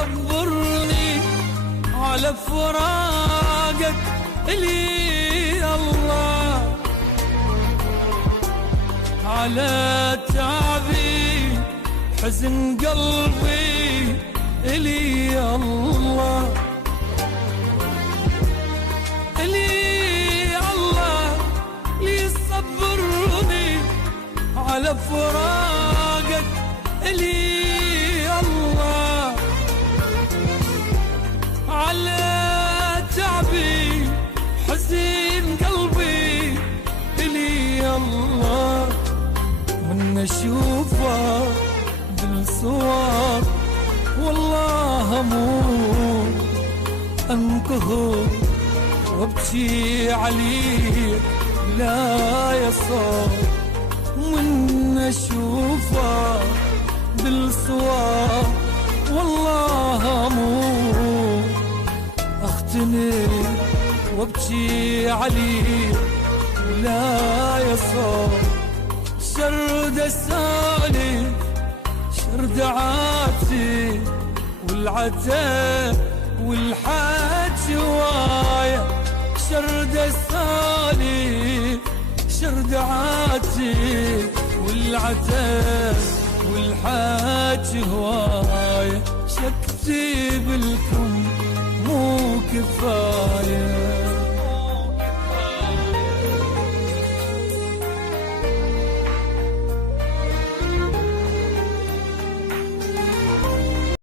يصبرني على فراقك إلي الله، على تعبي حزن قلبي إلي الله، إلي الله ليصبرني على فراقك إلي الله، على تعبي حزين قلبي إلي الله، من أشوفه بالصور والله أموت أنقهر وابكي عليك لا يصار، من أشوفه بالصور والله أموت أختنق وابكي عليك لا يصار، شرد السالف شرد عاتي والعتاب والحاج هواية، شرد السالف شرد عاتي والعتاب والحاج هواية، شكتي بالكون